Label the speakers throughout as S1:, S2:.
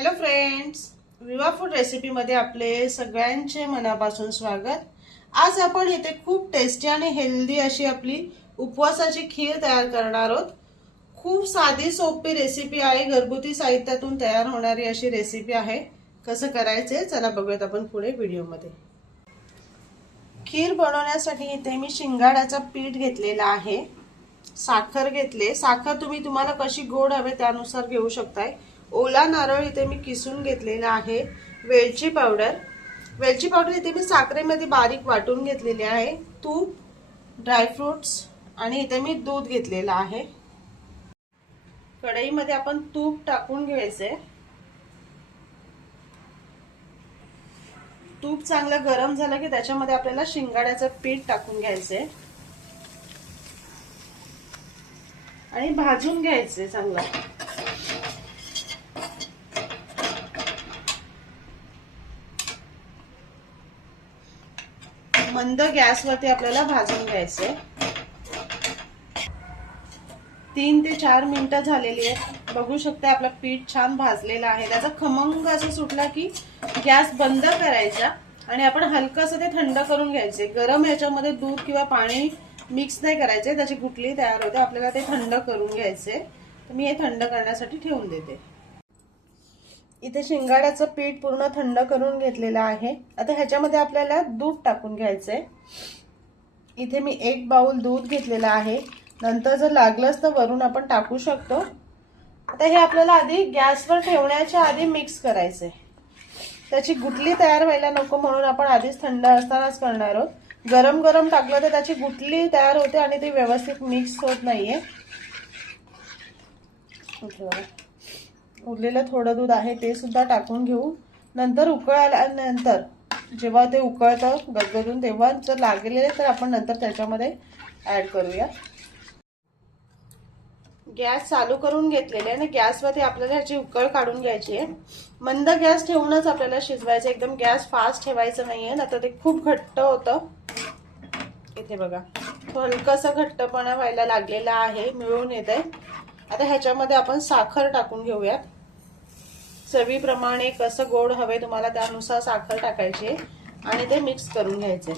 S1: Hello friends Viva food रेसिपीमध्ये आपले सगळ्यांचे मनापासून स्वागत. आज आपण इथे खूप टेस्टी आणि हेल्दी अशी आपली उपवासाची खीर तयार करणार आहोत. खूप साधी सोपी रेसिपी आहे. घरगुती साहित्यातून तयार होणारी अशी रेसिपी आहे. कसं करायचे? चला बघूयात आपण पुढे व्हिडिओमध्ये खीर बनवण्यासाठी इथे मी शिंगाड्याचं पीठ घेतलेलं आहे. साखर घेतले साखर तुम्ही तुम्हाला कशी गोड हवे त्यानुसार घेऊ शकताय. ओला नारळ इथे मी किसून घेतलेला आहे. वेलची पावडर. वेलची पावडर इथे मी साखरेमध्ये बारीक वाटून घेतलेली आहे. तूप ड्रायफ्रुट्स आणि इथे मी दूध घेतलेलं आहे. कढईमध्ये आपण तूप टाकून घ्यायचंय तूप चांगलं गरम झालं की त्याच्यामध्ये आपल्याला शिंगाड्याचं पीठ टाकून घ्यायचंय आणि भाजून घ्यायचे चांगलं. मंद गॅसवरती आपल्याला भाजून घ्यायचे तीन ते चार मिनिटं झालेली आहेत. बघू शकता आपलं पीठ छान भाजलेलं आहे. त्याचा खमंग असं सुटला की गॅस बंद करायचा आणि आपण हलकंसं ते थंड करून घ्यायचे गरम ह्याच्यामध्ये दूध किंवा पाणी मिक्स नाही करायचे त्याची गुटली तयार होते. आपल्याला ते थंड करून घ्यायचे तर मी हे थंड करण्यासाठी ठेवून देते. इथे शिंगाड्याचं पीठ पूर्ण थंड करून घेतलेलं आहे. आता ह्याच्यामध्ये आपल्याला दूध टाकून घ्यायचंय. इथे मी एक बाउल दूध घेतलेलं आहे. नंतर जर लागलंच तर वरून आपण टाकू शकतो. आता हे आपल्याला आधी गॅसवर ठेवण्याच्या आधी मिक्स करायचंय. त्याची गुटली तयार व्हायला नको म्हणून आपण आधीच थंड असतानाच करणार आहोत. गरम गरम टाकलं तर त्याची गुटली तयार होते आणि ती व्यवस्थित मिक्स होत नाहीये. उरलेलं थोडं दूध आहे ते सुद्धा टाकून घेऊ. नंतर उकळल्यानंतर जेव्हा ते उकळतं गदगदून तेव्हा जर लागलेले तर आपण नंतर त्याच्यामध्ये ॲड करूया. गॅस चालू करून घेतलेले आणि गॅसवरती आपल्याला ह्याची उकळ काढून घ्यायची आहे. मंद गॅस ठेवूनच आपल्याला शिजवायचं एकदम गॅस फास्ट ठेवायचं नाही ना तर ते खूप घट्ट होतं. इथे बघा. हलकंसं घट्टपणा व्हायला लागलेला आहे. मिळून येत आहे आता ह्याच्यामध्ये आपण साखर टाकून घेऊयात. चवीप्रमाणे कसं गोड हवे तुम्हाला त्यानुसार साखर टाकायची आणि ते मिक्स करून घ्यायचे.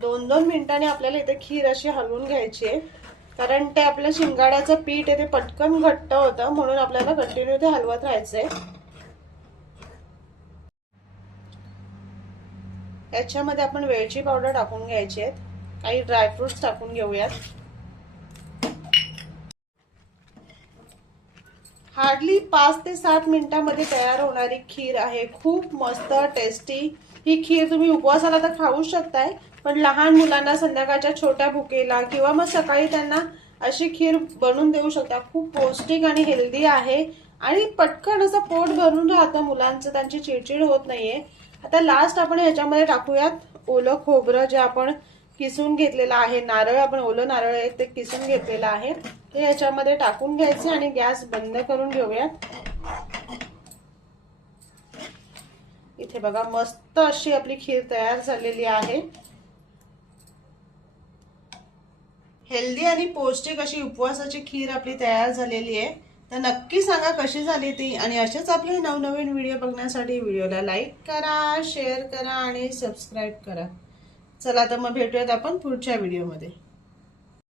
S1: दोन दोन मिनिटांनी आपल्याला इथे खीर अशी हलवून घ्यायची आहे. कारण ते आपल्या शिंगाड्याचं पीठ आहे ते पटकन घट्ट होतं म्हणून आपल्याला कंटिन्यू ते हलवत राहायचंय. याच्यामध्ये आपण वेलची पावडर टाकून घ्यायची आहेत काही ड्रायफ्रुट्स टाकून घेऊयात. हार्डली पाच ते सात मिनिटांमध्ये तयार होणारी खीर आहे. खूप मस्त टेस्टी ही खीर तुम्ही उपवासाला तर खाऊ शकताय पण लहान मुलांना संध्याकाळच्या छोट्या भुकेला किंवा मग सकाळी त्यांना अशी खीर बनवून देऊ शकता. खूप पौष्टिक आणि हेल्दी आहे. आणि पटकन असं पोट भरून राहतं मुलांचं त्यांची चिडचिड होत नाहीये. आता लास्ट आपण ह्याच्यामध्ये टाकूयात ओलं खोबरं जे आपण किसून घेतलेलं आहे. नारळ आपण ओलं नारळ आहे ते किसून घेतलेलं आहे. हे ह्याच्यामध्ये टाकून घ्यायचे आणि गॅस बंद करून घेऊयात. इथे बघा मस्त अशी आपली खीर तयार झालेली आहे. हेल्दी आणि पौष्टिक अशी उपवासाची खीर आपली तयार झालेली आहे. तर नक्की सांगा कशी झाली ती आणि असेच आपले नवनवीन व्हिडिओ बघण्यासाठी व्हिडिओला लाईक करा शेअर करा आणि सबस्क्राईब करा. चला तर मग भेटूयात आपण पुढच्या व्हिडिओमध्ये.